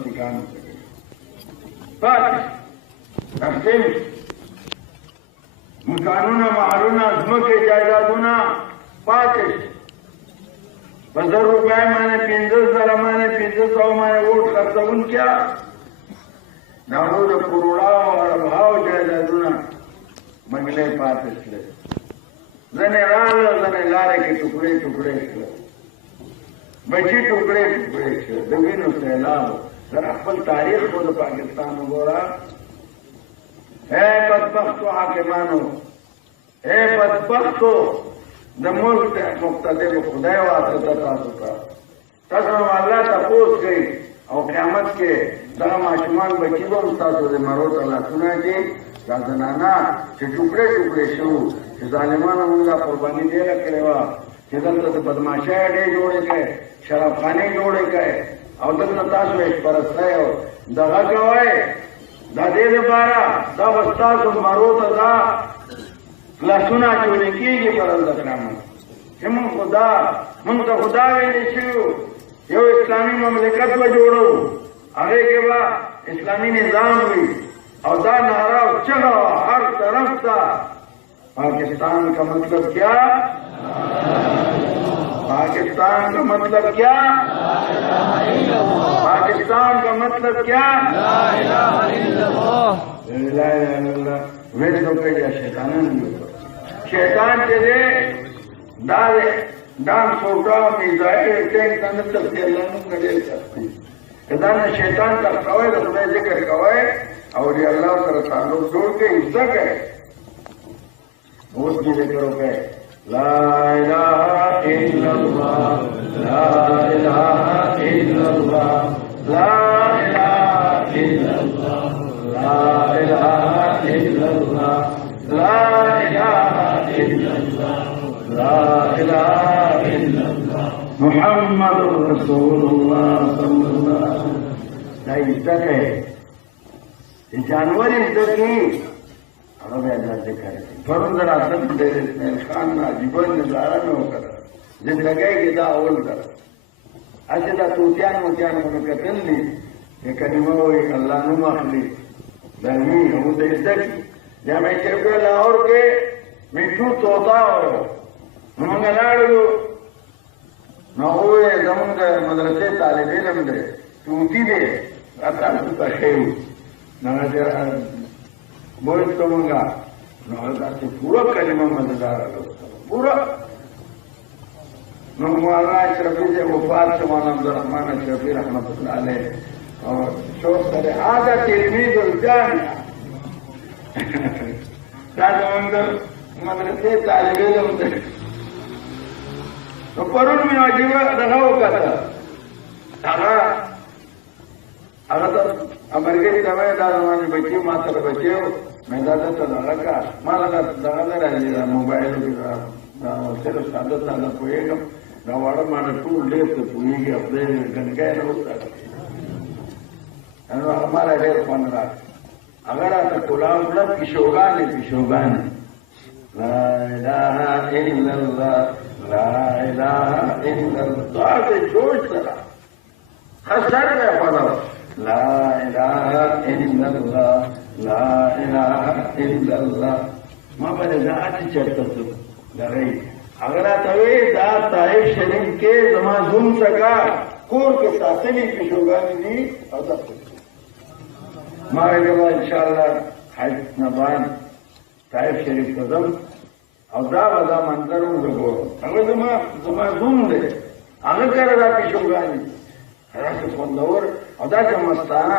سکانو سکے پاتش تقسیم مکانونا محلونا زمک جائدادونا پاتش بزر روپے مانے 15,000 مانے 1500 مانے ووٹ خرچون کیا نارو دا کروڑاو اربھاو جائدادونا منگلے پاتش لے زنے رال زنے لارے کے ٹکڑے ٹکڑے شلے بچی ٹکڑے ٹکڑے شلے دوینو سیلاب در اقبل تاریخ کو دا پاکستان گورا اے بدبختو حاکمانو اے بدبختو دا ملک مقتدر خدای واسطہ تاسو کا تاسو اللہ تپوس گئی او قیامت کے دا معشومان بچی بم تاسو دے مروت اللہ سنا کی دا زنانا چی ٹکڑے ٹکڑے شو چی ظالمان منگا قربانی دے رکھلے وا چی دلتا دا بدماشای اڈے جوڑے گئے شراب خانے جوڑے گئے او دلتا تاسو ایک پرستے ہو دا غگوائے دا دے دے پارا دا بستاسو مروت اللہ لسنا چونے کی گی پر اللہ قیامت کہ من خدا ویلی شو یو اسلامی مملکت با جوڑو آگے کے بعد اسلامی نظام ہوئی اور دا نعرہ چلا ہر طرف تا پاکستان کا مطلب کیا پاکستان کا مطلب کیا پاکستان کا مطلب کیا لا الہ الا اللہ ویڈ دو کہ یا شیطان کے دے دان سوٹا میزائل ٹینک تنت تک اللہ نم نڈیل کرتی دان شیطان کا قوائد خدا ذکر قوائد اور یہ اللہ سر تعلق جوڑ کے حصہ کرے بہت بھی ذکر ہو گئے لا الہ الا اللہ لا الہ الا اللہ لا الہ الا اللہ لا الہ الا اللہ لا الہ الا اللہ لا الہ الا اللہ محمد رسول اللہ صلی اللہ علیہ وسلم دا عزت ہے جانور عزت کی اب اعزاز ذکر ہے فرندر آسم دیر اسمیل خان نا جبن نظارہ میں ہو کر زندگی کی دا اول کر ایسے دا توتیان موتیان میں قتل لی کہ کلمہ ہوئی اللہ نم اخلی دلمی ہم دا عزت کی جب میں چرکے لاہور کے میٹھو توتا ہو منگلاڑو نہ ہوئے زمون دا مدرسے طالب علم دے توتی دے رتا ستا خیو نہ جرہ بوئت تو منگا نوالدہ سے پورا کلمہ مددار پورا مولانا اشرفی سے وفات مولانا عبدالرحمن اشرفی رحمت اللہ علیہ اور شوق کرے آدھا تلمید الجامعہ راجمندر مدرسے طالب علم دے تو پرون میں عجیبہ رہو کا تھا اگر امرگری دمائے دارمانی بچی ماتر بچے ہو میں دادا تا دادا مالا دادا رہی دا موبائل کی صرف سادہ سادہ پوئے گا نوارا مانا ٹول لیپ تو پوئے گی اپنے گنگئے نہ ہوتا ہے ہمارا دیر پن رہا اگر آتا کلام بلد پیشوگان لا الہ الا اللہ لا الہ الا اللہ دعا سے جوش سرا خسر میں پڑھو لا الہ الا اللہ لا الہ الا اللہ ما بلے ذاتی چرتا تو لگئی اگر آتاوی ذات طائف شریف کے زمان زم سکا کور کے ساتھنی پیشوگانی دی اور تب سکتا مارے گا انشاءاللہ حج نبان طائف شریف کا زم اور دا بدا منظروں لگو اگر زمان زم دے اگر کر دا پیشوگانی حرس فندور اور دا جمستانا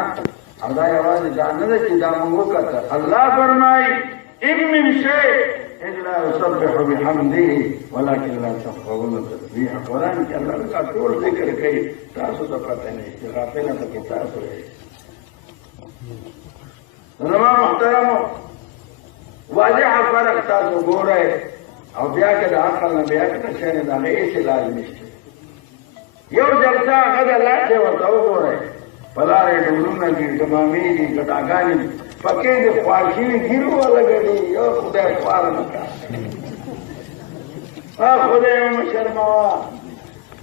اور دا یواز جاننے چی دا منگو کتا اللہ فرمائی ان من شیء الا یسبح بحمده ولكن لا تفقهون تسبیحه قرآن کی اللہ کا طول ذکر کئی تاسو تا پتہ نہیں کہ غافلہ تکی تاسو ہے علماء محترمو واضح فرق تاسو گو رہے اور بیا کے دا عقل نہ بیا کے شہر دا ایس علاج نشتے یو جلسہ غدا لاتے ورطاو گو رہے پلارے ڈولونا کی تمامی کی کٹاگانی پکے دے خواشی گیرو والا گڑی یو خدا خوار نکا خدا شرماوا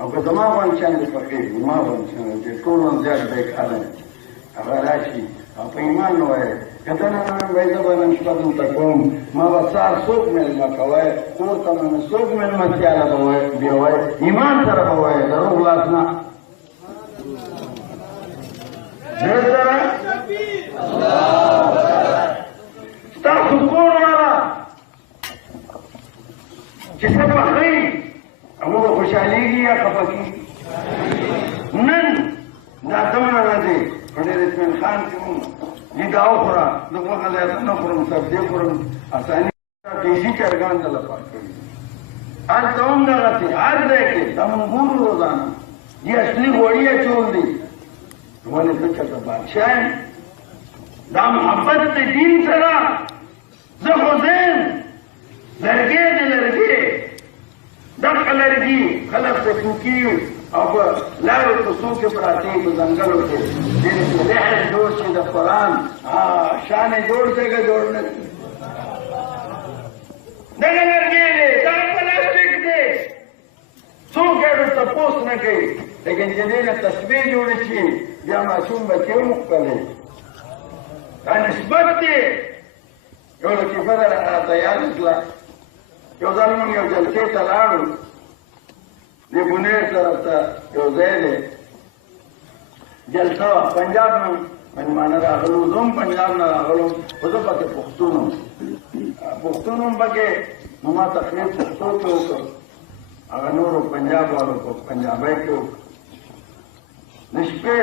او که زما باندې چاندې پکېږي ما باندې څنګه چې ټول نه زیات بیکاره هغه راشي او په ایمان ووایه که ته نن وایي زه به نن شپه دلته کوم ما به سهار څوک مېلمه کوی کور ته به مې څوک مېلمستیاله به بیوی ایمان سره به وایې دروغ لاس نه زړه سره ستاسو کور والا چې څه پخوي هغه به خوشحالېږي یا خفه کېږي نن دا دومره راځي په ډېر اطمینان خان کې مونږ دا وخوره د غوښه زیاته نه خورم سبزي خورم اساني دیسي چرګان ته لپاره کوي هلته هم دغسې هر ځای کې دا مونږ ګورو روزانه دې اصلي غوړي اچول دي ولې ته چېرته بادشاه یم دا محبت د دین سره زه خو زین لرګی د لرګي دغه لرګي خلک په ټوکي او په لارو کوڅو کې پراته په ځنګلو کې ځینې په لحد جوړ شي د قرآن شان یې جوړ شي که جوړ نه شي دغه لرګی دی دغه پلاستیک دی څوک یې ورته تپوس نه کوي لیکن چې دې نه تسبیح جوړې شي بیا ماشوم بچې وموښتلی دا نسبت دی یو لطیفه ده راته یاده شوه یو ځل موږ یو جلسې ته لاړو د بونیر طرف ته یو ځای دی جلسه وه پنجاب نه مېلمانه راغلو زه هم پنجاب نه راغلم خو زه پکې پښتون وم پښتون هم پکې نو ما تقریر پښتو کې وکړ هغه نورو پنجاب والو په پنجابۍ کې وکړ د شپې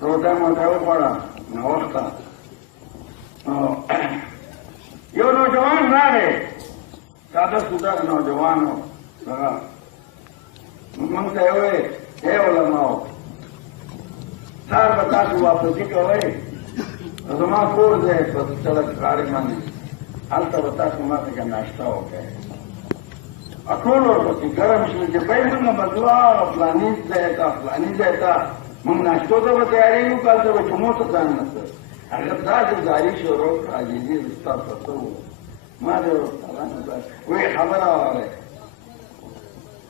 ډوډۍ موټۍ وخوړه ناوخته یو نوجوان راغی ساده سوده نوجوان و هغه موږ ته یې وویل ای علماو سهار به تاسو واپسي کوئ زما کور دی په سړک غاړې باندې هلته به تاسو ماته که ناشته وکړئ ټول ورپسې ګرم شول چې بی موږ به دواړه فلاني ځای ته فلاني ځای ته موږ ناشتو ته به تیارېږو که هلته به جمعو ته ځان نه کړ هغه داسې زاري شروع کړه عاجزي ستا ته څه وویل ما دې ورته وایي خبره واورئ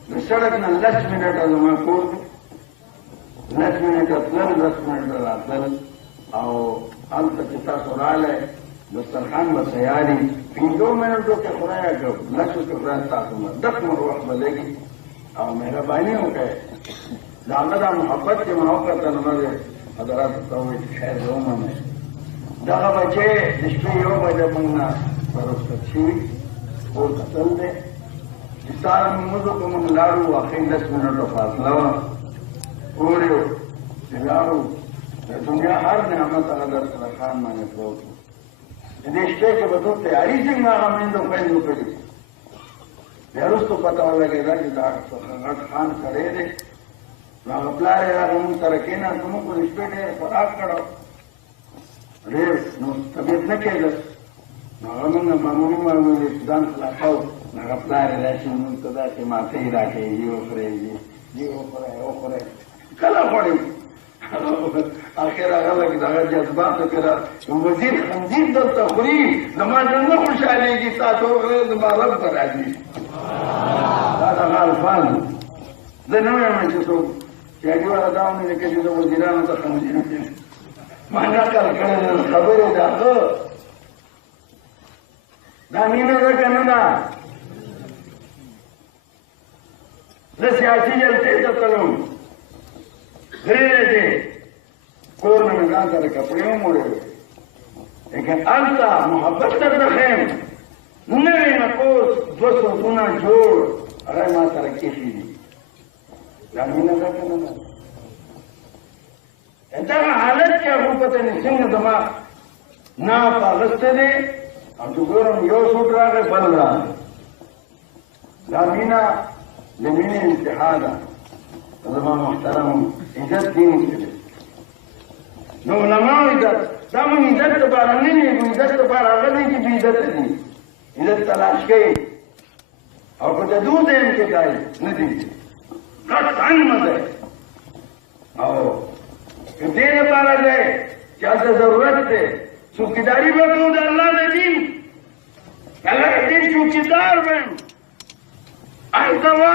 د سړک نه 10 منټه زما کور دی 10 منټه تلل 10 منټه راتلل او هلته چې تاسو راغلی دسترخوان به تیار وي 5 منټو کې خدای که لسو کې خدای تاسو ته 10 منټ وخت به لګي او مهرباني وکړئ د هغه دا محبت چې ما وکړته نو ما دې حضراتو ته وویل چې خیر زه ومنئ دغه بچې د شپې 1 بجه موږ نه رخصت شوي کور ته تل دی چې سهار مونځ وکړو موږ لاړو واقعي 10 منټو فاصله وه کور یې چې لاړو د دنیا هر نعمت هغه دسترخوان باندې پروت و د دې شپې کې به ټول تیاري څنګه هغه میندو پیل وکړي بیا وروستو پته ولګېده چې دا غټ خان سړی دی نو هغه پلار یې راغی مونږ سره کېناست موږ خو د شپې ډېر خوراک کړی ډېر نو طبیعت نه کېده نو هغه موږ معمولي معمولي ځان خلاصه و نو هغه پلار یې راشي مونږ ته داسې ماتې راکوي دې وخورئ دې وخورئ وخورئ کله خوړئ آخر هغه لږ دغه جذباتو کې را وزیر خنزیر دلته خوري زما زړه نه خوشحالېږي تاسو وخورئ زما رب ته راځي دا دغه الفاظ زه نه وایم چې څوک سیالي والا دا ونه کوي چې د وزیرانو ته خنزیر ما نقل کړی دی خبرې د هغه دا مینه ده که نه ده زه سیاسي جلسې ته تلم غیر دی کور نه مې ځان سره کپړې وموړې وې لیکن هلته محبت درته ښیم نوی نقوس 2 صوفونه جوړ هغه ما سره کښې دي دا مینه ده که نه ده دغه حالت کې هغو پته نه څنګه زما ناپ اغستی دی او چې ګورم یو سوټ راغی بل راغی دا مینه د مینې انتها ده زما محترم عزت دین کې دی نو علماو عزت دا مونږ عزت دپاره نه لیږو عزت دپاره هغه دی چې بې عزته دي عزت تلاش کوي او په د دو ذهن کې دی نه دي قطعا نه دی او دې لپاره دی چې هلته ضرورت دی څوکیداري به کوو د الله د دین الله د دین چوکیدار بیم هلته وه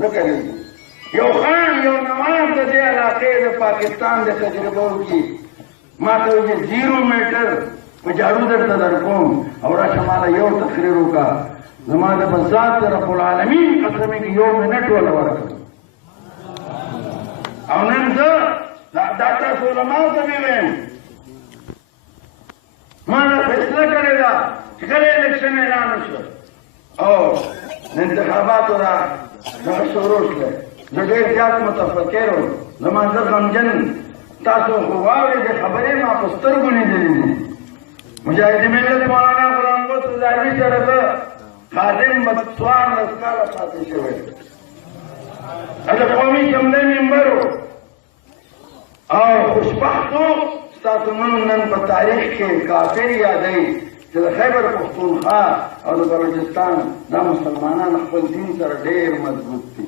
ذکر یو خان یو نواب د دې علاقې د پاکستان د تجربو کې ما ته یې 0 میټر په جارو درته درکوم او راشه ماله یو تقریر وکړه زما د بذات رب العالمین قسم کې یو منټ ولا ورکړ او نن زه دا تاسو علماء ته ویم ما دا فیصله کړې ده چې کله الیکشن اعلان وشو او انتخاباتو دا دغه شروع شوه زه ډېر زیات متفکر وم زما زه غمجن تاسو خو واورئ د خبرې ما په سترګو لیدلې دي مجاهد ملت مولانا غلام غوث زاروي سره به خادم به 14 کاله پاتې شوی د قومي جملې ممبر او خوشبختو ستاسو نن په تاریخ کې کافر یادوي چې د خیبر پښتونخوا او د بلوچستان دا مسلمانان خپل دین سره ډېر مضبوط دي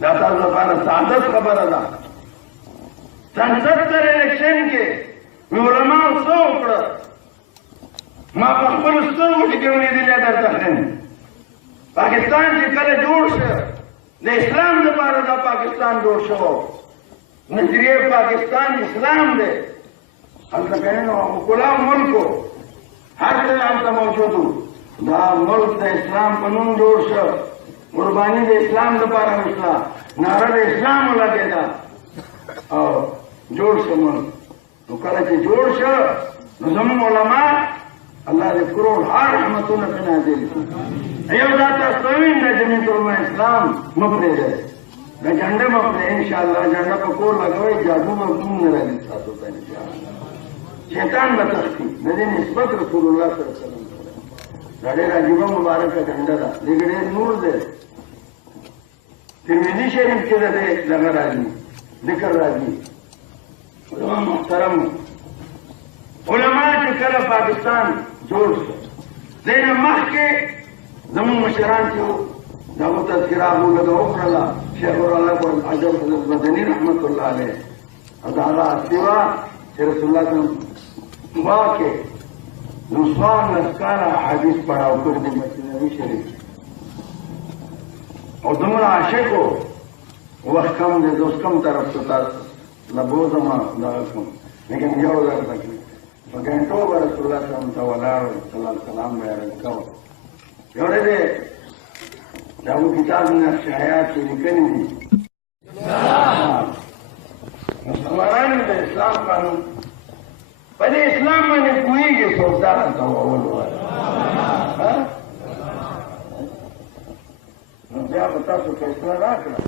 دا تاسو لپاره سعادت خبره ده سنسد تر الیکشن کې علماو څه وکړه ما په خپلو سترګو کې ولیدلې درته ښیم پاکستان چې کله جوړ شو د اسلام لپاره دا پاکستان جوړ شو نظریه پاکستان اسلام دی هلته کینو کلاو ملکو هر څه هلته موجود دا ملک د اسلام په نوم جوړ شو قرباني د اسلام لپاره وشوه نعره د اسلام ولګېده او جوړ شو ملک نو کله چې جوړ شو نو زموږ علما الله دې کروڑ رحمتونه پرې نازل کړي یو دا تاسو وینئ د جمعیت علماء اسلام مه پرېږدئ دا جنډه مه پرې انشاءالله جنډه په کور لګوئ جادو به کوم نه راځي ستاسو ته انشاءالله شیطان به تښتي د دې نسبت رسول الله صلی الله علیه وسلم دا ډېر عجیبه مبارکه جنډه ده دې کې ډېر نور دی ترمذي شریف کې د دې دغه راځي ذکر راځي علما محترم علما چې کله پاکستان جوړ شو دې نه مخکې زموږ مشران چې وو د هغو تذکره مو لږه وکړله شیخ الله عجب مدني رحمت الله علیه او د هغه اصلي وه چې رسول الله صلی الله کې نو 14 کاله حدیث پړاو کړی دی مسجد نبوي شریف او دومره عاشق و وخت کم دی زه اوس کوم طرف ته تاسو لبوزم دغه کوم لیکن یو درته کړي په ګڼټو به رسول الله صلی الله علیه وسلم ته ولاړ صلی الله سلام به یې رد کوه یو دی د هغو کتاب نقش حیات کې لیکلي دي مسلمانان د اسلام قانون په دې اسلام باندې پوهېږي څوک دا راته اول ووایي نو بیا به تاسو فیصله راکړه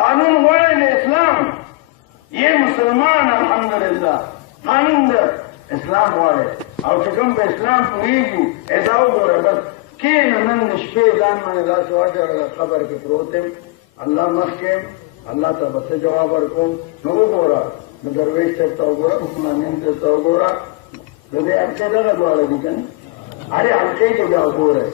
قانون غواړي د اسلام یہ مسلمان الحمدلله قانون د اسلام غواړي او چې کوم په اسلام پوهېږي دا وګوره بس کښېنه نن د شپې ځان باندې داسې واچوه خبر کې پروت یم الله مخکې الله ته به څه جواب ورکوم نو وګوره د درویش صاحب ته وګوره عثمانیان صاحب ته وګوره د دې حلقې دغه دواړه دي که نه هرې حلقې کې بیا وګورئ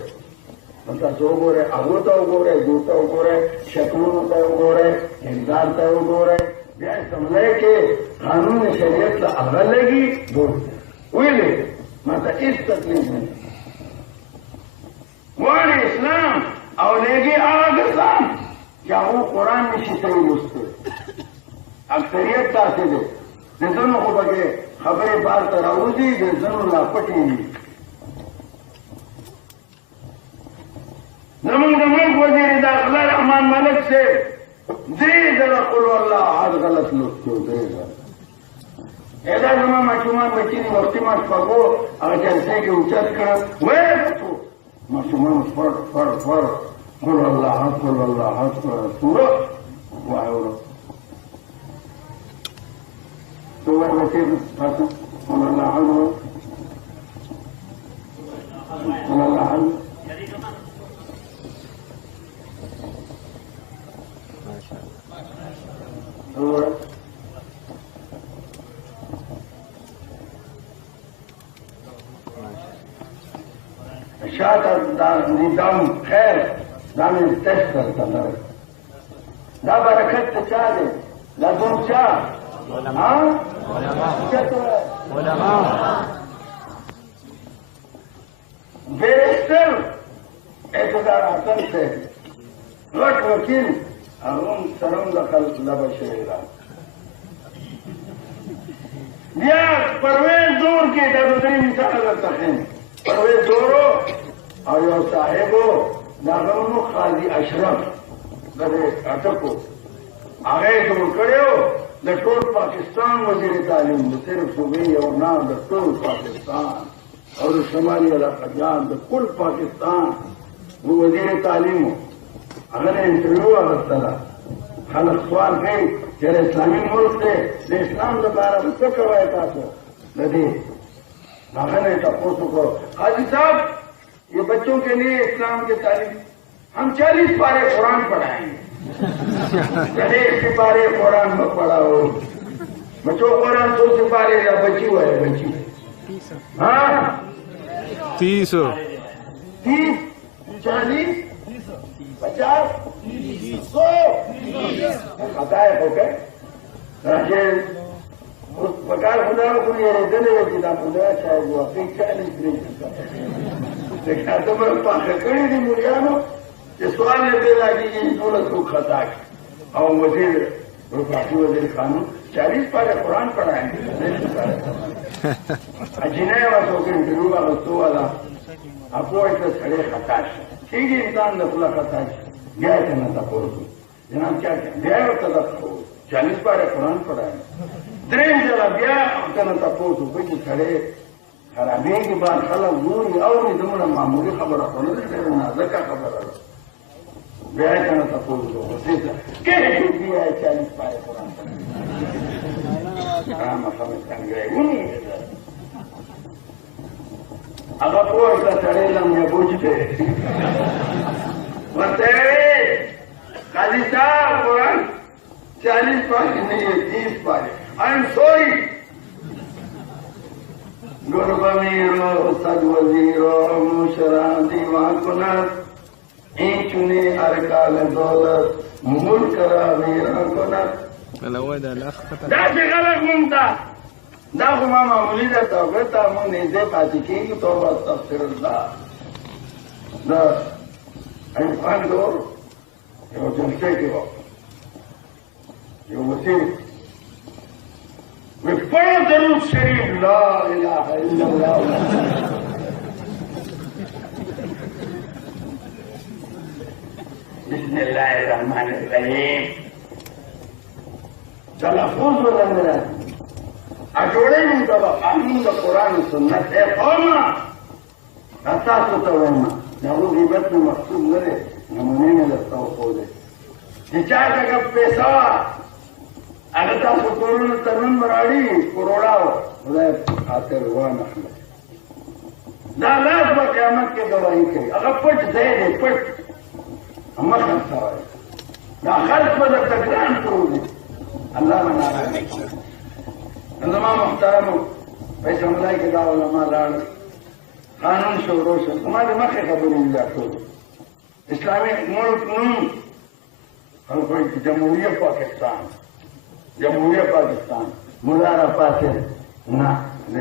نو تاسو وګورئ هغو ته وګورئ دو ته وګورئ شکلونو ته وګورئ انذار ته وګورئ بیا سملای کې قانون شریعت ته هغه لګي ولې ما ته هېڅ تکلیف نه غواړي اسلام او لګي هغه کسان چې هغو قرآن نشي صحیح لوستی اکثریت داسې دی د ځینو خو پکې خبرې بار ته راوځي د ځینو لا پټې وي زمونږ د ملک وزیر داخله رحمان ملک صاحب 3 ځله قل والله احد غلط لوستی و 3 ځله دا زما ماشومان بچي دي وختي ما شپږو هغه جلسې کې اوچت کړه ویې تو ماشومان فر قل الله احد قل الله احد سوره وایو سوره بچي تاسو قل الله احد قل الله احد سوره شاته دا نظام خیر دا مې ټیسټ درته لرم دا برکت ته چا دی دا کوم چا بیرسټر اعتدار حسن سے لوټ وکیل هغه سره د خلک لبه شوی دا بیا پرویز دور کې د دوی مثال درته ښیم پرویز دورو او یو صاحبو دا غوونو قاضي اشرف د اټکو هغه جوړ کړو د ټول پاکستان وزیر تعلیم د صرف صوبې یو نه د ټول پاکستان او د شمالي علاقه جان د ټول پاکستان وزیر تعلیم هغه انټرویو اغوستله خلک سوال کوي چې اسلامي ملک دی د اسلام لپاره څه کوئ تاسو د دې هغه نے تپوس کو حاجی صاحب یہ بچوں کے لیے اسلام کی تعلیم ہم 40 پارے قرآن پڑھائیں گے 40 پارے قرآن میں پڑھاؤ بچوں قرآن 100 سپارے یا بچی ہوا ہے بچی ہاں 30 40 50 100 پتا ہے ہو گئے اس پکار خدا کو یہ دل ہے کہ دا خدا شاید واقعي 40 لیکن تمہیں پاکه کړی دي مریانو چې سوال یې پیدا کېږي ټول څوک خطا کړي او وزیر رفاقي وزیر قانون 40 پارے قرآن پڑھائیں گے اجنه واسو کې انټرویو اغوستو والا اپو ایسا سڑے خطا شي ٹھیک ہے انسان د خپل خطا شي بیا یې نه تاسو جناب کیا بیا ورته تاسو 40 پارے قرآن پڑھائیں دریم ځله بیا کنه تاسو په دې سره خرابېږي بعد خلک ګوري او دومره معمولي خبره خو نه ده ډېره نازکه خبره ده بیا یې کنه تاسو وسیته کې بیا 40 پارے قرآن ما خبره څنګه ونی هغه پوه کړه سړی لم یې بوجته ورته قاضي صاحب قرآن 40 پارے نہیں ہے 30 پارے آئی ایم سوری گربمیرو صد وزیرو مشران دیوان کنت این چونی ارکال دولت ملک را ویران کنت دا چه غلق مونتا دا خو ما معمولی در توقعتا مون نیزه پاتی کی توبه استغفر اللہ دا ایفان دور یو جلسے کی وقت یو وسیع پڑھو درود شریف لا الہ الا اللہ بسم اللہ الرحمن الرحیم تلفظ بدل رہا ہے اجوڑے نہیں تو قانون کا قرآن و سنت ہے قوما اساس ہوتا ہونا نہ غیبت میں مقصود نہ رہے نمونے میں لگتا ہو خود ہے یہ چاہ کا پیسہ اگر تاسو کورونه ترنن براړي کروڑاو خدای خاطر وانه خلک دا لاس په قیامت کې گواہی کوي هغه پټ ځای دی پټ اما خاصه دا خلک په تکرار کوي الله مناره زما محترم پیسې ملای کې دا علماء لاړ قانون شروع شو ما دې مخه خبرې وکړو اسلامي ملک نوم هغه جمهوریت پاکستان جمهوریت پاکستان مولا رفات نہ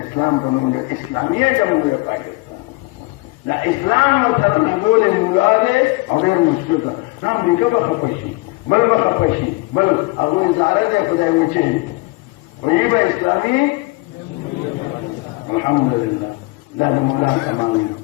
اسلام کو اسلامیہ جمہوریت پاکستان نہ اسلام اور ترنگول مولا دے اور مشکل تھا نام دیکھا بخپشی بل بخپشی بل ابو ازارہ دے خدا وچے وہی با اسلامی الحمدللہ لا مولا تمام